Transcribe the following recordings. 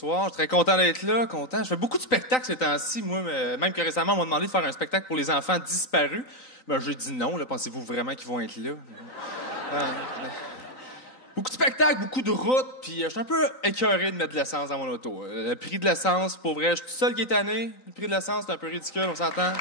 bonsoir. Je suis très content d'être là, content. Je fais beaucoup de spectacles ces temps-ci. Moi, même que récemment, on m'a demandé de faire un spectacle pour les enfants disparus. Ben, j'ai dit non. Là, pensez-vous vraiment qu'ils vont être là? Beaucoup de spectacles, beaucoup de routes, puis je suis un peu écœuré de mettre de l'essence dans mon auto. Le prix de l'essence, pour vrai, je suis tout seul qui est tanné. Le prix de l'essence, c'est un peu ridicule, on s'entend?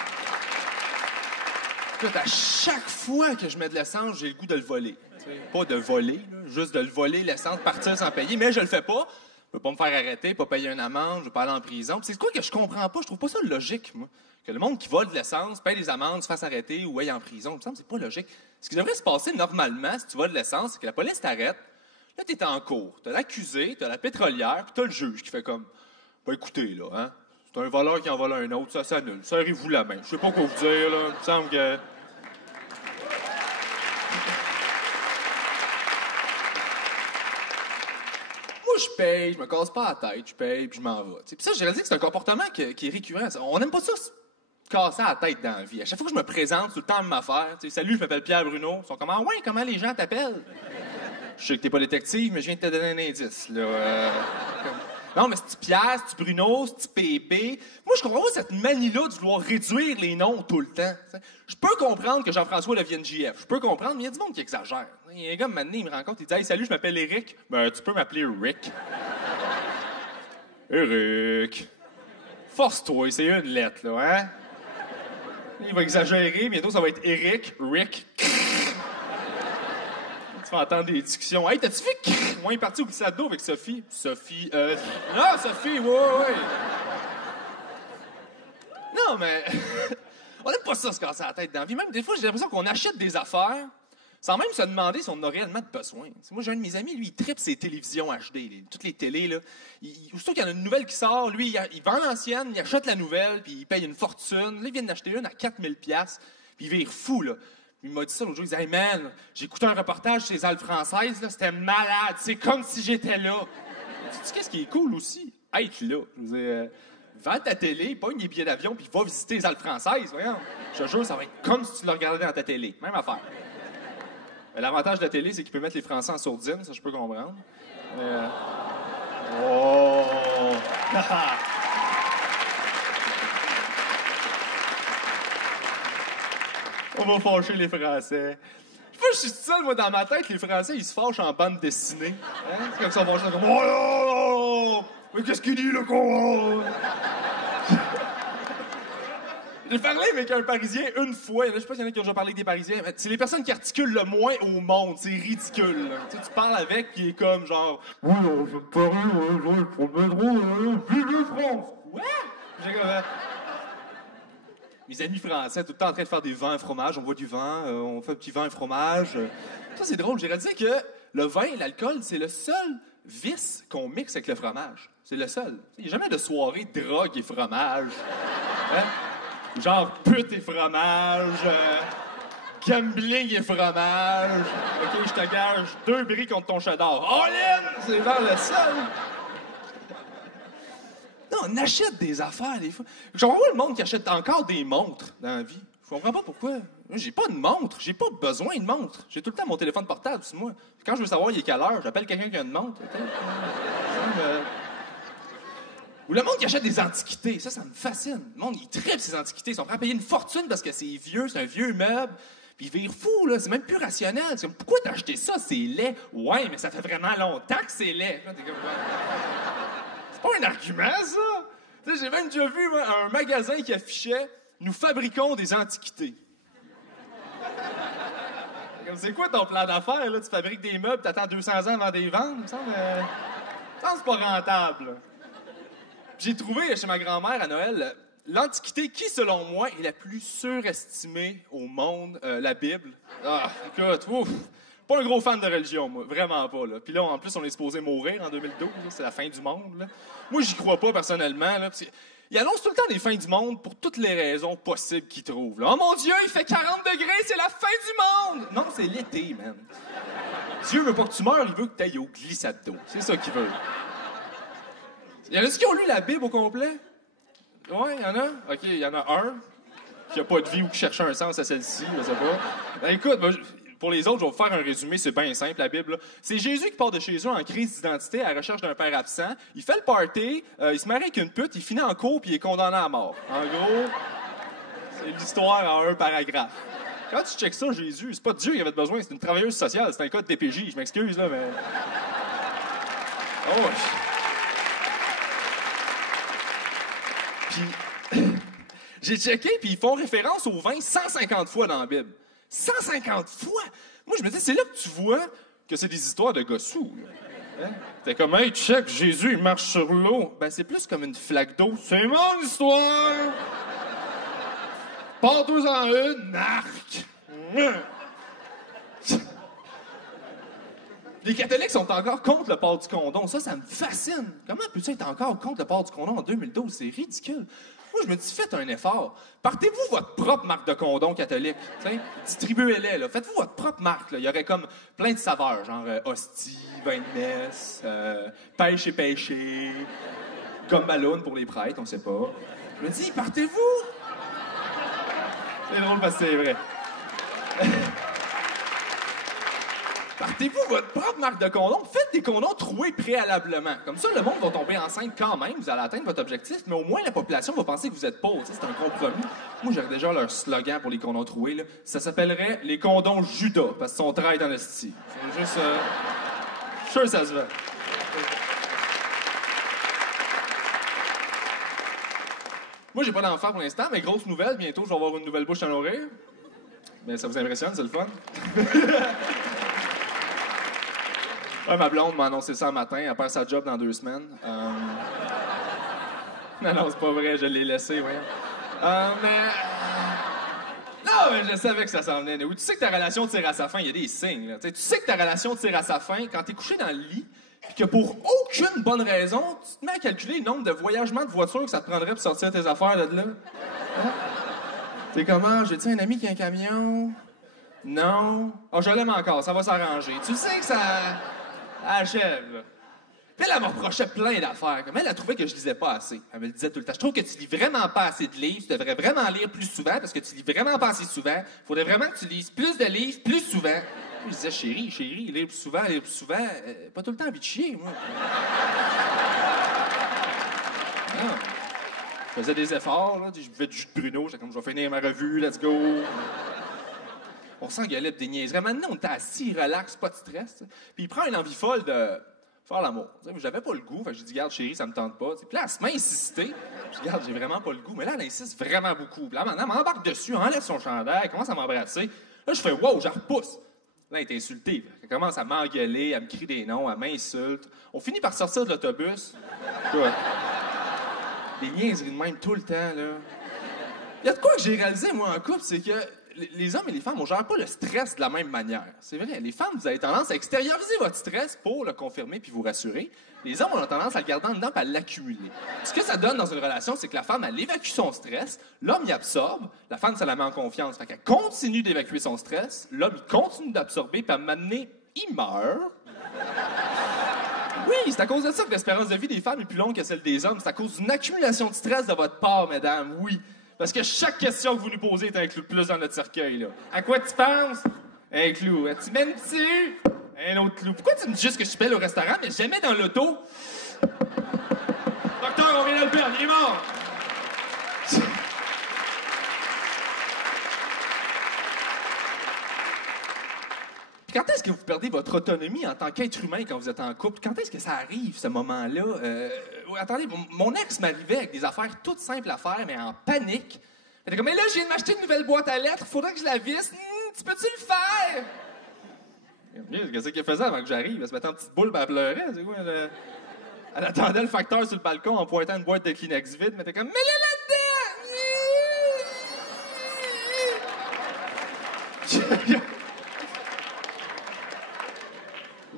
Écoute, à chaque fois que je mets de l'essence, j'ai le goût de le voler. T'sais, pas de voler, là, juste de le voler, l'essence, partir sans payer, mais je le fais pas. Je veux pas me faire arrêter, pas payer une amende, je veux pas aller en prison. Puis c'est quoi que je comprends pas? Je trouve pas ça logique, moi. Que le monde qui vole de l'essence, paye des amendes, se fasse arrêter ou aille en prison. Il me semble que c'est pas logique. Ce qui devrait se passer normalement, si tu voles de l'essence, c'est que la police t'arrête. Là, t'es en cours. T'as l'accusé, t'as la pétrolière, puis t'as le juge qui fait comme... Ben écoutez, là, hein? C'est un voleur qui en vole un autre, ça s'annule. Serrez-vous la main. Je sais pas quoi vous dire, là. Il me semble que... Moi, je paye, je me casse pas la tête, je paye, puis je m'en vais. Puis ça, j'ai réalisé que c'est un comportement qui est récurrent. On n'aime pas ça, se casser la tête dans la vie. À chaque fois que je me présente, tout le temps la même affaire. Salut, je m'appelle Pierre Bruno. Ils sont comme, ah ouais, comment les gens t'appellent? Je sais que t'es pas détective, mais je viens de te donner un indice, là. Non, mais c'est-tu Pierre, c'est-tu Bruno, c'est-tu Pépé? Moi, je comprends pas cette manie-là de vouloir réduire les noms tout le temps. T'sais. Je peux comprendre que Jean-François devienne JF. Je peux comprendre, mais il y a du monde qui exagère. Il y a un gars, maintenant, il me rencontre, il dit « Hey, salut, je m'appelle Eric. » Ben, tu peux m'appeler Rick. Eric. Force-toi, c'est une lettre, là, hein? Il va exagérer, bientôt, ça va être Eric, Rick. Tu vas entendre des discussions. Hey, t'as-tu fait moi, il est parti au glissade d'eau avec Sophie? Sophie, non, Sophie, ouais. Non, mais... on n'aime pas ça, se casser la tête dans la vie. Même des fois, j'ai l'impression qu'on achète des affaires sans même se demander si on en a réellement besoin. T'sais, moi, j'ai un de mes amis, lui, il tripe ses télévisions HD, toutes les télés, là. Aussitôt qu'il y en a une nouvelle qui sort, lui, il vend l'ancienne, il achète la nouvelle, puis il paye une fortune. Là, il vient d'acheter une à 4000$, puis il vire fou, là. Il m'a dit ça l'autre jour, il disait « Hey man, j'ai écouté un reportage chez les Alpes françaises, là, c'était malade, c'est comme si j'étais là. » Tu sais qu'est-ce qui est cool aussi? Être là. Je veux dire, vends ta télé, pogne des billets d'avion, puis va visiter les Alpes françaises, voyons. Je te jure, ça va être comme si tu le regardais dans ta télé. Même affaire. L'avantage de la télé, c'est qu'il peut mettre les Français en sourdine, ça je peux comprendre. Oh! On va fâcher les Français. Je sais pas, je suis seul, moi, dans ma tête, les Français, ils se fâchent en bande dessinée. Hein? C'est comme ça, on va comme... Oh là là! Mais qu'est-ce qu'il dit, le con? J'ai parlé avec un Parisien une fois. Je sais pas s'il y en a qui ont déjà parlé avec des Parisiens. Mais c'est les personnes qui articulent le moins au monde. C'est ridicule. Tu parles avec, puis il est comme genre... Oui, je Paris, pour le métro, vive la France! Ouais! J'ai comme... Mes amis français, tout le temps en train de faire des vins et fromage. On boit du vin, on fait un petit vin et fromage. Ça, c'est drôle. J'ai réalisé que le vin et l'alcool, c'est le seul vice qu'on mixe avec le fromage. C'est le seul. Il n'y a jamais de soirée drogue et fromage. Hein? Genre pute et fromage, gambling et fromage. OK, je te gage 2 bris contre ton cheddar. All in! C'est genre le seul. Non, on achète des affaires, des fois. Je comprends pas le monde qui achète encore des montres dans la vie. Je comprends pas pourquoi. Moi, j'ai pas de montre. J'ai pas besoin de montre. J'ai tout le temps mon téléphone portable sur moi. Quand je veux savoir il est quelle heure, j'appelle quelqu'un qui a une montre. Ou le monde qui achète des antiquités. Ça me fascine. Le monde, il tripe ces antiquités. Ils sont prêts à payer une fortune parce que c'est vieux, c'est un vieux meuble. Puis il vire fou, là. C'est même plus rationnel. C'est comme, pourquoi t'as acheté ça? C'est laid. Ouais, mais ça fait vraiment longtemps que c'est laid. Là, t'es comme... C'est pas un argument, ça! Tu sais, j'ai même déjà vu moi, un magasin qui affichait « Nous fabriquons des antiquités ». C'est quoi ton plan d'affaires, là? Tu fabriques des meubles, t'attends 200 ans avant de les vendre? Il me semble que c'est pas rentable. J'ai trouvé chez ma grand-mère à Noël l'antiquité qui, selon moi, est la plus surestimée au monde, la Bible. Ah, écoute, ouf! Pas un gros fan de religion, moi. Vraiment pas, là. Puis là, en plus, on est supposé mourir en 2012. Là. C'est la fin du monde, là. Moi, j'y crois pas, personnellement, là. Il annonce tout le temps des fins du monde pour toutes les raisons possibles qu'il trouve, là. Oh mon Dieu, il fait 40 degrés, c'est la fin du monde! Non, c'est l'été, man. Dieu veut pas que tu meurs, il veut que tu ailles au glissade d'eau. C'est ça qu'il veut. Y en a-tu qui ont lu la Bible au complet? Ouais, il y en a? OK, il y en a un qui a pas de vie ou qui cherche un sens à celle-ci, je sais pas. Ben écoute, Pour les autres, je vais vous faire un résumé, c'est bien simple, la Bible. Là. C'est Jésus qui part de chez eux en crise d'identité à la recherche d'un père absent. Il fait le party, il se marie avec une pute, il finit en cour puis il est condamné à mort. En gros, c'est l'histoire en un paragraphe. Quand tu checkes ça, Jésus, c'est pas Dieu qui avait besoin, c'est une travailleuse sociale, c'est un cas de DPJ, je m'excuse, là, mais... Oh! Puis, j'ai checké, puis ils font référence au vin 150 fois dans la Bible. 150 fois! Moi, je me dis, c'est là que tu vois que c'est des histoires de gars sous. Hein? T'es comme, hey, check, Jésus, il marche sur l'eau. Ben, c'est plus comme une flaque d'eau. C'est mon histoire! Pas deux en une, narc! Les catholiques sont encore contre le port du condom. Ça me fascine. Comment peux-tu être encore contre le port du condom en 2012? C'est ridicule. Moi, je me dis, faites un effort. Partez-vous votre propre marque de condom catholique. Distribuez-les. Là. Faites-vous votre propre marque. Là. Il y aurait comme plein de saveurs, genre hostie, vin de messe, pêche et pêché, comme ballon pour les prêtres, on sait pas. Je me dis, partez-vous. C'est drôle parce que c'est vrai. Partez-vous votre propre marque de condom. Faites des condoms troués préalablement. Comme ça, le monde va tomber enceinte quand même. Vous allez atteindre votre objectif, mais au moins, la population va penser que vous êtes pauvre. C'est un compromis. Moi, j'aurais déjà leur slogan pour les condoms troués. Là. Ça s'appellerait les condoms Judas, parce qu'ils sont traits dans le style. C'est juste... Je suis sûr que ça se fait. Moi, j'ai pas d'enfant pour l'instant, mais grosse nouvelle, bientôt, je vais avoir une nouvelle bouche à nourrir. Mais ça vous impressionne, c'est le fun? Ouais, ma blonde m'a annoncé ça un matin, elle perd sa job dans 2 semaines. Non, c'est pas vrai, je l'ai laissé, voyons. Non, mais je savais que ça s'en venait. Oui, tu sais que ta relation tire à sa fin, il y a des signes. Là. Tu sais que ta relation tire à sa fin quand t'es couché dans le lit, puis que pour aucune bonne raison, tu te mets à calculer le nombre de voyagements de voiture que ça te prendrait pour sortir tes affaires de là. Hein? T'es comment? J'ai-tu un ami qui a un camion? Non. Oh, je l'aime encore, ça va s'arranger. Tu sais que ça achève. Puis elle me reprochait plein d'affaires. Comme elle trouvait que je lisais pas assez. Elle me le disait tout le temps. Je trouve que tu lis vraiment pas assez de livres. Tu devrais vraiment lire plus souvent parce que tu lis vraiment pas assez souvent. Il faudrait vraiment que tu lises plus de livres plus souvent. Je disais, chérie, lire plus souvent. Pas tout le temps envie de chier, moi. Non. Je faisais des efforts, là. Je buvais du jus de Bruno. J'étais comme, je vais finir ma revue, let's go. On s'engueulait de des niaiseries. Maintenant, on était assis, relax, pas de stress. Puis il prend une envie folle de faire l'amour. J'avais pas le goût. Fait que j'ai dit, garde, chérie, ça me tente pas. Puis là, elle se met à insister. Je dis, garde, j'ai vraiment pas le goût. Mais là, elle insiste vraiment beaucoup. Puis là, maintenant, elle m'embarque dessus, enlève son chandail, elle commence à m'embrasser. Là, je fais, wow, je repousse. Là, elle est insultée. Elle commence à m'engueuler, à me crier des noms, elle m'insulte. On finit par sortir de l'autobus. Quoi? Des niaiseries de même tout le temps, là. Il y a de quoi que j'ai réalisé, moi, en couple, c'est que les hommes et les femmes, on gère pas le stress de la même manière. C'est vrai, les femmes, vous avez tendance à extérioriser votre stress pour le confirmer puis vous rassurer. Les hommes, on a tendance à le garder en dedans et à l'accumuler. Ce que ça donne dans une relation, c'est que la femme, elle évacue son stress, l'homme y absorbe, la femme, ça la met en confiance. Fait qu'elle continue d'évacuer son stress, l'homme, il continue d'absorber, puis à un moment donné, il meurt. Oui, c'est à cause de ça que l'espérance de vie des femmes est plus longue que celle des hommes. C'est à cause d'une accumulation de stress de votre part, mesdames, oui. Parce que chaque question que vous nous posez est inclus plus dans notre cercueil, là. À quoi tu penses? Un clou. Tu m'aimes dessus? Un autre clou. Pourquoi tu me dis juste que je suis belle au restaurant, mais jamais dans l'auto? Docteur, on vient de le perdre, il est mort! Quand est-ce que vous perdez votre autonomie en tant qu'être humain quand vous êtes en couple? Quand est-ce que ça arrive, ce moment-là? Attendez, mon ex m'arrivait avec des affaires toutes simples à faire, mais en panique. Elle était comme, mais là, je viens de m'acheter une nouvelle boîte à lettres, faudrait que je la visse. Tu peux-tu le faire? Qu'est-ce qu'elle faisait avant que j'arrive? Elle se mettait en petite boule, puis elle pleurait. C'est quoi? Elle attendait le facteur sur le balcon en pointant une boîte de Kleenex vide, mais elle était comme, mets-le là-dedans!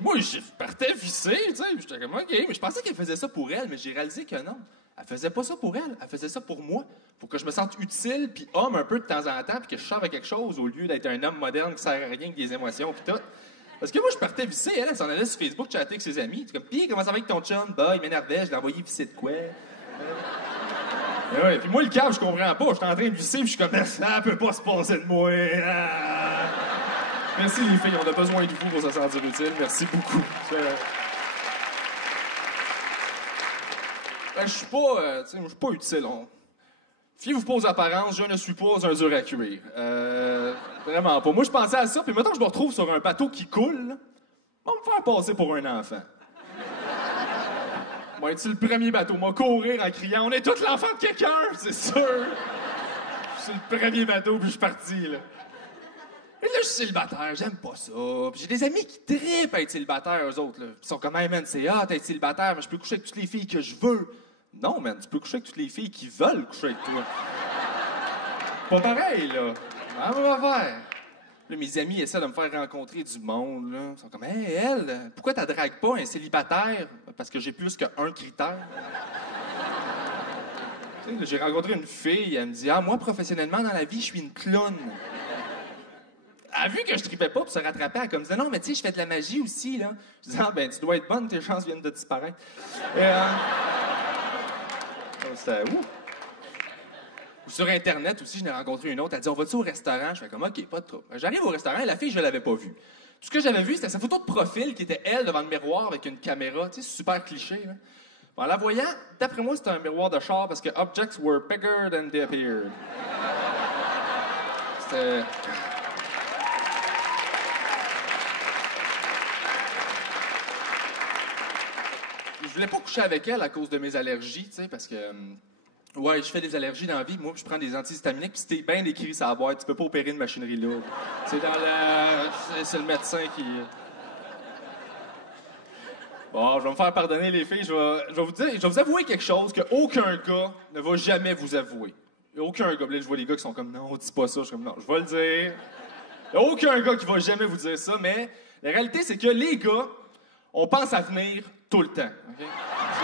Moi, je partais visser, tu sais, j'étais comme, OK, mais je pensais qu'elle faisait ça pour elle, mais j'ai réalisé que non. Elle faisait pas ça pour elle, elle faisait ça pour moi, pour que je me sente utile, puis homme un peu de temps en temps, puis que je serve à quelque chose, au lieu d'être un homme moderne qui sert à rien, avec des émotions, puis tout. Parce que moi, je partais visser, elle s'en allait sur Facebook chatter avec ses amis. Tu comme, pis comment ça va avec ton chum? Bah, il m'énervait, je l'ai envoyé visser de quoi? Ouais, puis moi, le câble, je comprends pas. J'étais en train de visser, puis je suis comme, ça peut pas se passer de moi. Merci les filles, on a besoin de vous pour se sentir utile. Merci beaucoup. Je suis pas, je suis pas utile. Fiez-vous pas aux apparences, je ne suis pas un dur à cuire. Vraiment pas. Moi, je pensais à ça, puis maintenant que je me retrouve sur un bateau qui coule, on va me faire passer pour un enfant. Moi, être sur le premier bateau, m'a courir en criant « On est tous l'enfant de quelqu'un! » C'est sûr! Je suis sur le premier bateau, puis je suis parti, là. Et là, je suis célibataire, j'aime pas ça. Puis j'ai des amis qui trippent à être célibataires, eux autres, là. Ils sont comme « Hey, man, c'est hot d'être célibataire, mais je peux coucher avec toutes les filles que je veux. » Non, man, tu peux coucher avec toutes les filles qui veulent coucher avec toi. Pas pareil, là. Ah, on va faire. Là, mes amis essaient de me faire rencontrer du monde, là. Ils sont comme, hey, elle, pourquoi tu dragues pas un célibataire? Parce que j'ai plus qu'un critère. Tu sais, là, j'ai rencontré une fille, elle me dit, ah, moi, professionnellement, dans la vie, je suis une clown. Elle a vu que je tripais pas pour se rattraper, elle me disait, non, mais tu sais, je fais de la magie aussi, là. Je dis, ah, ben, tu dois être bonne, tes chances viennent de disparaître. C'était ouf. Sur Internet aussi, je n'ai rencontré une autre. Elle dit, on va-tu au restaurant? Je fais comme, OK, pas de trouble. J'arrive au restaurant et la fille, je l'avais pas vue. Tout ce que j'avais vu, c'était sa photo de profil qui était elle devant le miroir avec une caméra. Tu sais, super cliché, là. En la voyant, d'après moi, c'était un miroir de char parce que objects were bigger than they appeared. C'était... Je voulais pas coucher avec elle à cause de mes allergies, tu sais, parce que... ouais, je fais des allergies dans la vie. Moi, je prends des antihistaminiques, puis c'était bien écrit sur la boîte. Tu peux pas opérer une machinerie lourde. C'est dans la... C'est le médecin qui... Bon, je vais me faire pardonner, les filles. Je vais vous avouer quelque chose qu'aucun gars ne va jamais vous avouer. Il n'y a aucun gars. Là, je vois les gars qui sont comme, non, dis pas ça. Je suis comme, non, je vais le dire. Il n'y a aucun gars qui va jamais vous dire ça, mais la réalité, c'est que les gars, on pense à venir tout le temps. Okay?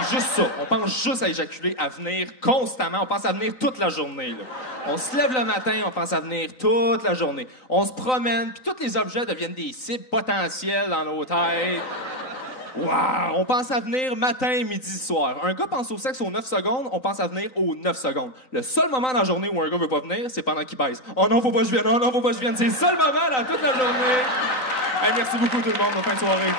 C'est juste ça. On pense juste à éjaculer, à venir constamment. On pense à venir toute la journée. Là. On se lève le matin, on pense à venir toute la journée. On se promène, puis tous les objets deviennent des cibles potentielles dans nos têtes. Wow! On pense à venir matin, midi, soir. Un gars pense au sexe aux 9 secondes, on pense à venir aux 9 secondes. Le seul moment dans la journée où un gars veut pas venir, c'est pendant qu'il baise. Oh non, faut pas que je vienne, oh non, faut pas que je vienne. C'est le seul moment dans toute la journée. Hey, merci beaucoup tout le monde, bonne fin de soirée.